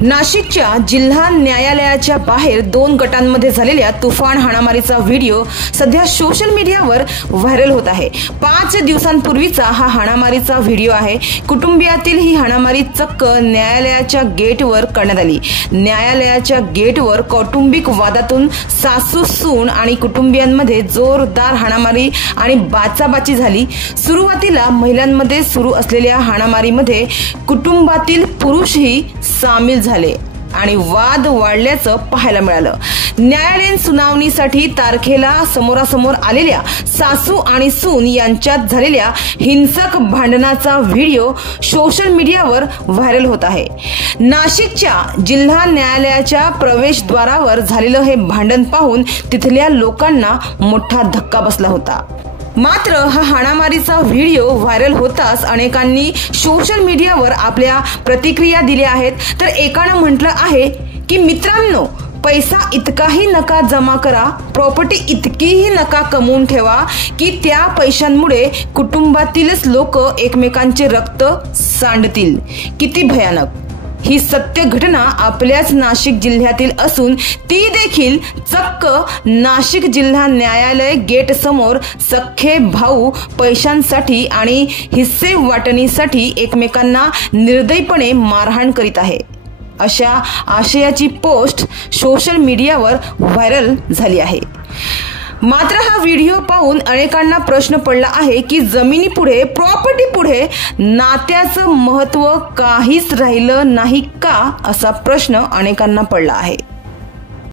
नाशिकच्या जिल्हा न्यायालयाच्या बाहेर 2 गटांमध्ये झालेल्या तुफान हाणामारीचा व्हिडिओ सध्या सोशल मीडियावर व्हायरल होत आहे। 5 दिवसांपूर्वीचा हा हाणामारीचा व्हिडिओ आहे। कुटुंबियातील ही हाणामारी चक्क न्यायालयाच्या गेटवर करण्यात आली। न्यायालयाच्या गेटवर कौटुंबिक वादातून सासू सून आणि कुटुंबियांमध्ये जोरदार हाणामारी आणि बाचाबाची झाली। सुरुवातीला महिलांमध्ये सुरू असलेल्या हाणामारीमध्ये कुटुंबातील पुरुषही सामील झाले आणि वाद वाढल्याचं पाहायला मिळालं। न्यायालयीन सुनावणीसाठी तारखेला समोरासमोर आलेल्या सासू आणि सून यांच्यात झालेल्या हिंसक भांडणाचा व्हिडिओ सोशल मीडियावर व्हायरल होत आहे। नाशिकच्या जिल्हा न्यायालयाच्या प्रवेशद्वारावर झालेलं हे भांडण पाहून तिथल्या लोकांना मोठा धक्का बसला होता। मात्र हा हाणामारीचा व्हिडिओ व्हायरल होताच अनेकांनी सोशल मीडियावर आपल्या प्रतिक्रिया दिल्या आहेत। तर एकानं म्हटलं आहे की मित्रांनो, पैसा इतकाही नका जमा करा, प्रॉपर्टी इतकीही नका कमवून ठेवा की त्या पैशांमुळे कुटुंबातीलच लोक एकमेकांचे रक्त सांडतील। किती भयानक! ही सत्य घटना आपल्याच नाशिक जिल्ह्यातील असून ती देखील चक्क नाशिक जिल्हा न्यायालय गेट समोर सख्खे भाऊ पैशांसाठी आणि हिस्से वाटणीसाठी एकमेकांना निर्दयीपणे मारहाण करीत आहे, अशा आशयाची पोस्ट सोशल मीडियावर व्हायरल झाली आहे। मात्र हा व्हिडिओ पाहून अनेकांना प्रश्न पडला आहे की जमिनी पुढे, प्रॉपर्टी पुढे नात्याचं महत्त्व काहीच राहिलं नाही का, असा प्रश्न अनेकांना पडला आहे।